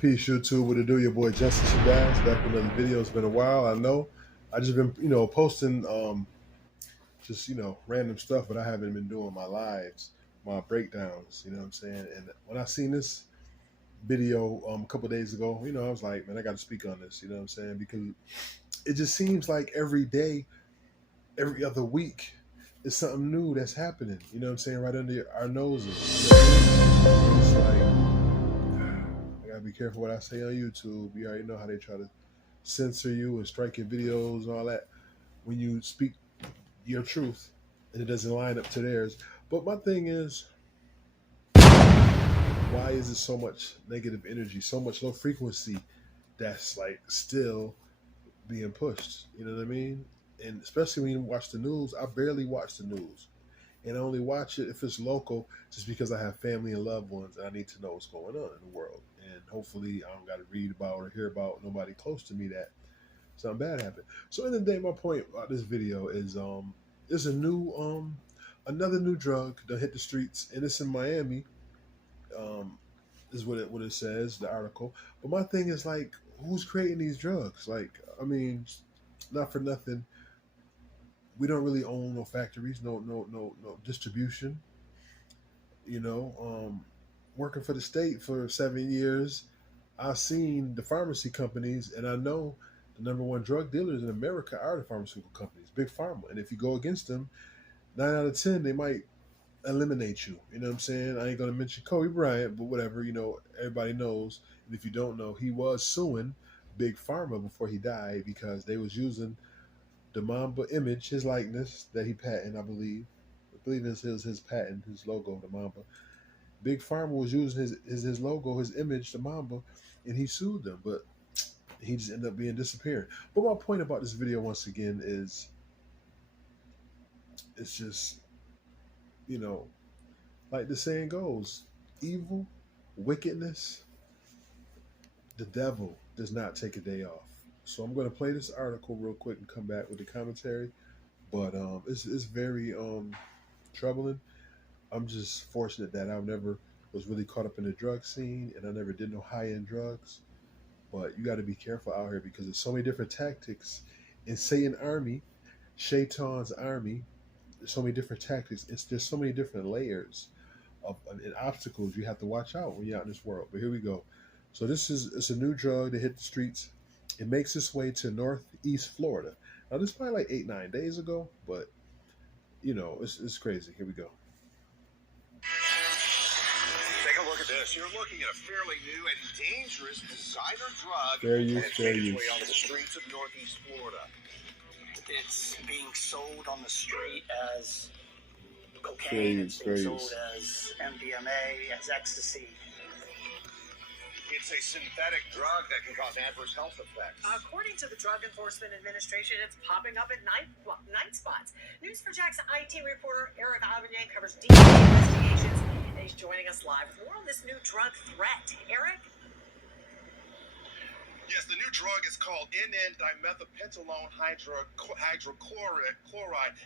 Peace, YouTube. What to do? Your boy Justice Shabazz back with another video. It's been a while. I know. I just been posting just random stuff, but I haven't been doing my lives, my breakdowns. You know what I'm saying? And when I seen this video a couple days ago, I was like, man, I got to speak on this. You know what I'm saying? Because it just seems like every day, every other week, is something new that's happening. You know what I'm saying? Right under our noses. It's like I gotta be careful what I say on YouTube. You already know how they try to censor you and strike your videos and all that when you speak your truth and it doesn't line up to theirs. But my thing is, why is it so much negative energy, so much low frequency that's like still being pushed? You know what I mean? And especially when you watch the news, I barely watch the news. And I only watch it if it's local, just because I have family and loved ones, and I need to know what's going on in the world. And hopefully, I don't got to read about or hear about nobody close to me that something bad happened. So, in the day, my point about this video is, there's a new, another new drug that hit the streets, and it's in Miami. Um, is what it says, the article. But my thing is like, who's creating these drugs? Like, I mean, not for nothing, we don't really own no factories, no distribution. Working for the state for 7 years, I've seen the pharmacy companies, and I know the number one drug dealers in America are the pharmaceutical companies, big pharma. And if you go against them, 9 out of 10 they might eliminate you. You know what I'm saying? I ain't gonna mention Kobe Bryant, but whatever. Everybody knows. And if you don't know, he was suing big pharma before he died because they was using the Mamba image, his likeness that he patented, I believe. I believe it's his patent, his logo, the Mamba. Big Pharma was using his logo, his image, the Mamba, and he sued them, but he just ended up being disappeared. But my point about this video, once again, is it's just, you know, like the saying goes, evil, wickedness, the devil does not take a day off. So I'm going to play this article real quick and come back with the commentary. But it's very troubling. I'm just fortunate that I never was really caught up in the drug scene, and I never did no high end drugs. But you got to be careful out here because there's so many different tactics in Satan army, Shaitan's army. There's so many different tactics. There's so many different layers of and obstacles you have to watch out when you're out in this world. But here we go. So it's a new drug that hit the streets. It makes its way to Northeast Florida. Now this is probably like 8 9 days ago, but it's crazy. Here we go. Take a look at this. You're looking at a fairly new and dangerous designer drug. Fair use, and it's fair making its use. way onto the streets of Northeast Florida. It's being sold on the street as Fair cocaine. use, It's being fair sold use. as MDMA, as ecstasy. It's a synthetic drug that can cause adverse health effects. According to the Drug Enforcement Administration, it's popping up at night spots. News for Jack's IT reporter Eric Avignon covers DNA investigations, and he's joining us live with more on this new drug threat. Eric? Yes, the new drug is called N,N-dimethylpentylone hydrochloride,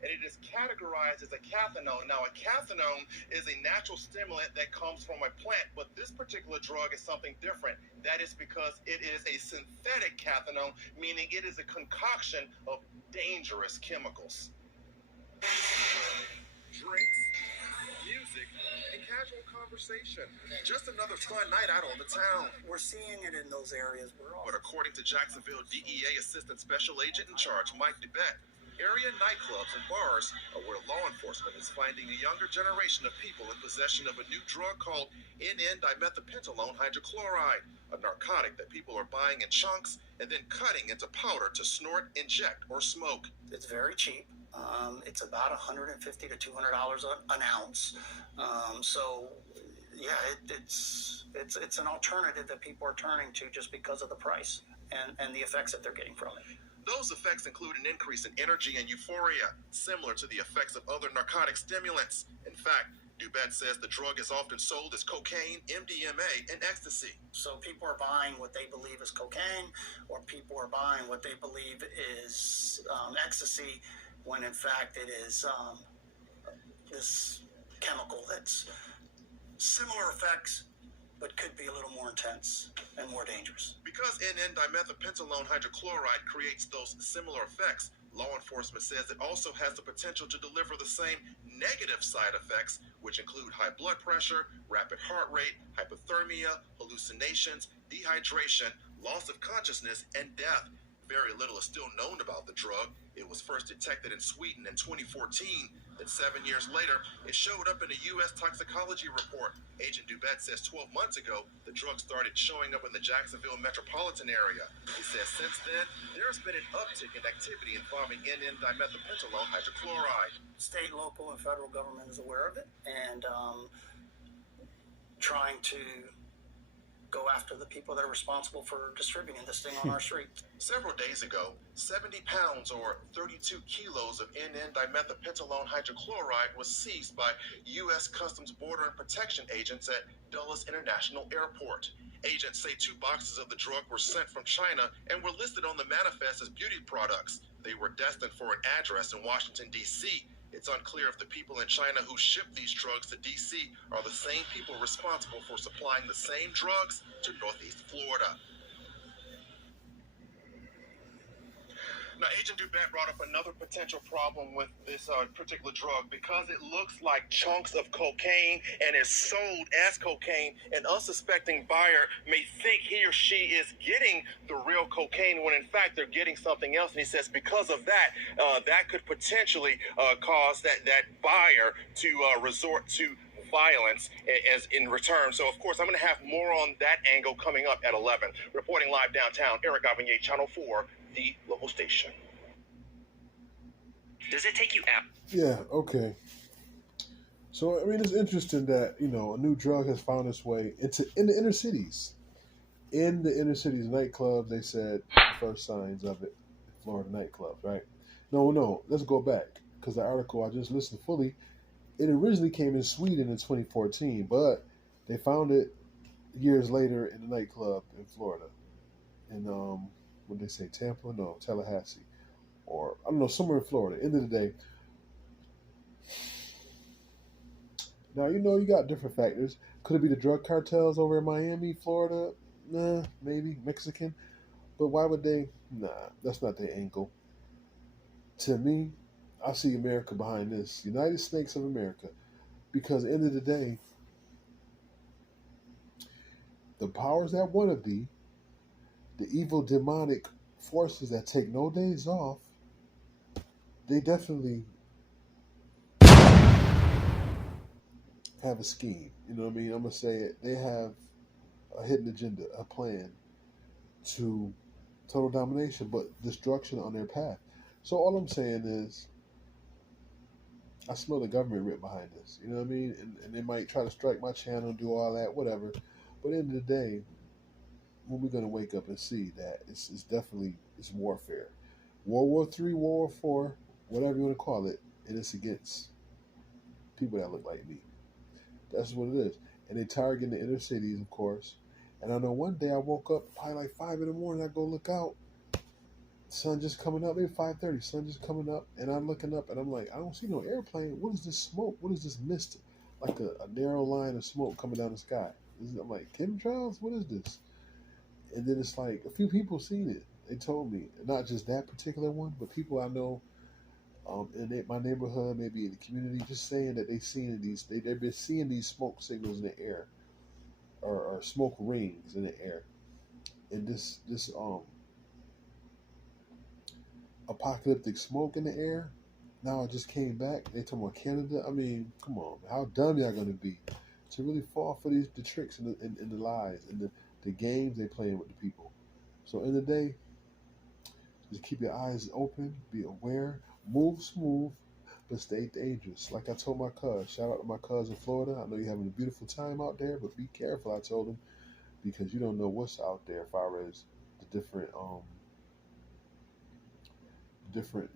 and it is categorized as a cathinone. Now, a cathinone is a natural stimulant that comes from a plant, but this particular drug is something different. That is because it is a synthetic cathinone, meaning it is a concoction of dangerous chemicals. Drinks, music, and casual conversation. Just another fun night out on the town. We're seeing it in those areas. But according to Jacksonville DEA Assistant Special Agent in Charge Mike DeBette, area nightclubs and bars are where law enforcement is finding a younger generation of people in possession of a new drug called N,N-dimethylpentylone hydrochloride, a narcotic that people are buying in chunks and then cutting into powder to snort, inject, or smoke. It's very cheap. It's about $150 to $200 an ounce. It's an alternative that people are turning to just because of the price and the effects that they're getting from it. Those effects include an increase in energy and euphoria, similar to the effects of other narcotic stimulants. In fact, DeBette says the drug is often sold as cocaine, MDMA, and ecstasy. So people are buying what they believe is cocaine, or people are buying what they believe is ecstasy, when in fact it is this chemical that's similar effects, but could be a little more intense and more dangerous. Because N,N-dimethylpentylone hydrochloride creates those similar effects, law enforcement says it also has the potential to deliver the same negative side effects, which include high blood pressure, rapid heart rate, hypothermia, hallucinations, dehydration, loss of consciousness, and death. Very little is still known about the drug. It was first detected in Sweden in 2014. Then 7 years later, it showed up in a U.S. toxicology report. Agent Dubett says 12 months ago, the drug started showing up in the Jacksonville metropolitan area. He says since then, there's been an uptick in activity involving N,N-dimethylpentylone hydrochloride. State, local, and federal government is aware of it and trying to go after the people that are responsible for distributing this thing on our streets. Several days ago, 70 pounds or 32 kilos of N,N-dimethylpentylone hydrochloride was seized by U.S. Customs Border and Protection agents at Dulles International Airport. Agents say 2 boxes of the drug were sent from China and were listed on the manifest as beauty products. They were destined for an address in Washington, D.C. It's unclear if the people in China who ship these drugs to D.C. are the same people responsible for supplying the same drugs to Northeast Florida. Now, Agent Dubett brought up another potential problem with this particular drug. Because it looks like chunks of cocaine and is sold as cocaine, an unsuspecting buyer may think he or she is getting the real cocaine when in fact they're getting something else. And he says because of that, that could potentially cause that buyer to resort to violence as in return. So, of course, I'm going to have more on that angle coming up at 11. Reporting live downtown, Eric Avignon, Channel 4, the local station. Does it take you out? Yeah, okay. So, I mean, it's interesting that, you know, a new drug has found its way in the inner cities. In the inner cities nightclubs, they said the first signs of it, Florida nightclubs, right? No, let's go back. Because the article I just listened fully, it originally came in Sweden in 2014, but they found it years later in a nightclub in Florida. In, what did they say, Tampa? No, Tallahassee. Or, I don't know, somewhere in Florida. End of the day. Now, you know, you got different factors. Could it be the drug cartels over in Miami, Florida? Nah, maybe. Mexican. But why would they? Nah, that's not their angle. To me, I see America behind this. United Snakes of America. Because at the end of the day, the powers that want to be, the evil demonic forces that take no days off, they definitely have a scheme. You know what I mean? I'm going to say it. They have a hidden agenda, a plan to total domination, but destruction on their path. So all I'm saying is, I smell the government writ behind this. You know what I mean? And they might try to strike my channel, do all that, whatever. But at the end of the day, when we're going to wake up and see that it's definitely it's warfare. World War III, World War IV, whatever you want to call it, and it's against people that look like me. That's what it is. And they target the inner cities, of course. And I know one day I woke up probably like 5 in the morning, I go look out, sun just coming up, maybe 5:30, sun just coming up, and I'm looking up and I'm like, I don't see no airplane. What is this smoke? What is this mist? Like a narrow line of smoke coming down the sky. I'm like, chemtrails? What is this? And then it's like a few people seen it. They told me, not just that particular one, but people I know in my neighborhood, maybe in the community, just saying that they've been seeing these smoke signals in the air, or smoke rings in the air, and this apocalyptic smoke in the air. Now I just came back. They talking about Canada. I mean, come on, how dumb y'all gonna be to really fall for the tricks and the lies and the games they playing with the people. So in the day, just keep your eyes open, be aware, move smooth, but stay dangerous. Like I told my cuz, shout out to my cuz in Florida. I know you're having a beautiful time out there, but be careful, I told him, because you don't know what's out there as far as the different,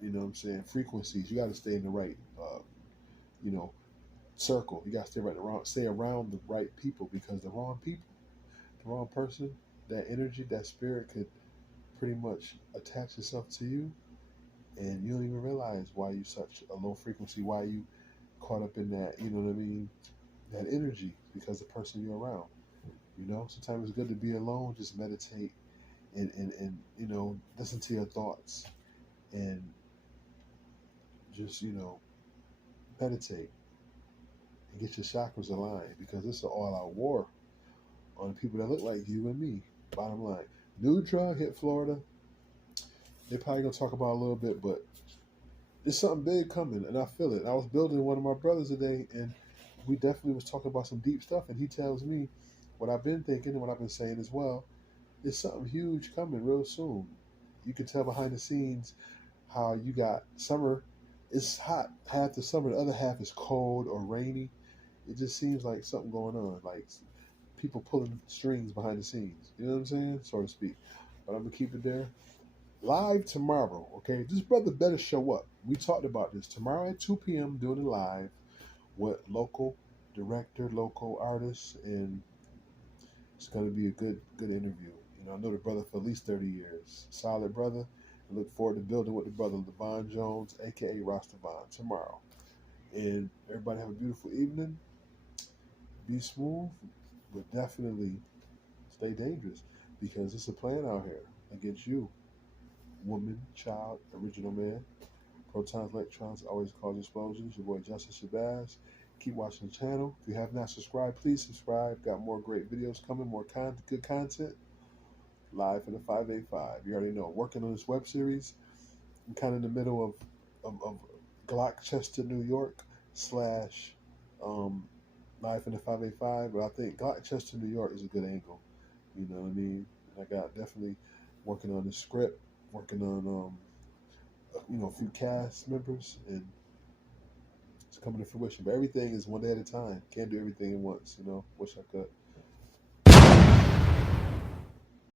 you know what I'm saying, frequencies. You got to stay in the right, circle. You got to stay around the right people, because the wrong people, the wrong person, that energy, that spirit could pretty much attach itself to you, and you don't even realize why you such a low frequency, why you caught up in that, you know what I mean, that energy, because the person you're around. You know, sometimes it's good to be alone, just meditate and listen to your thoughts and just, meditate and get your chakras aligned because it's an all out war on people that look like you and me. Bottom line. New drug hit Florida. They're probably gonna talk about it a little bit, but there's something big coming and I feel it. I was building one of my brothers today and we definitely was talking about some deep stuff and he tells me what I've been thinking and what I've been saying as well. There's something huge coming real soon. You can tell behind the scenes how you got summer. It's hot half the summer, the other half is cold or rainy. It just seems like something going on, like people pulling strings behind the scenes. You know what I'm saying, so to speak. But I'm gonna keep it there. Live tomorrow, okay? This brother better show up. We talked about this tomorrow at 2 p.m. doing it live with local director, local artists, and it's gonna be a good interview. I know the brother for at least 30 years. Solid brother. I look forward to building with the brother Levon Jones, aka Rastavan, tomorrow. And everybody have a beautiful evening. Be smooth, but definitely stay dangerous because it's a plan out here against you. Woman, child, original man. Protons, electrons always cause explosions. Your boy Justice Shabazz. Keep watching the channel. If you have not subscribed, please subscribe. Got more great videos coming, more good content. Live in the 585. You already know. Working on this web series. I'm kind of in the middle of Gloucester, New York, slash Live in the 585. But I think Gloucester, New York is a good angle. You know what I mean? I got definitely working on the script, working on a few cast members, and it's coming to fruition. But everything is one day at a time. Can't do everything at once. Wish I could.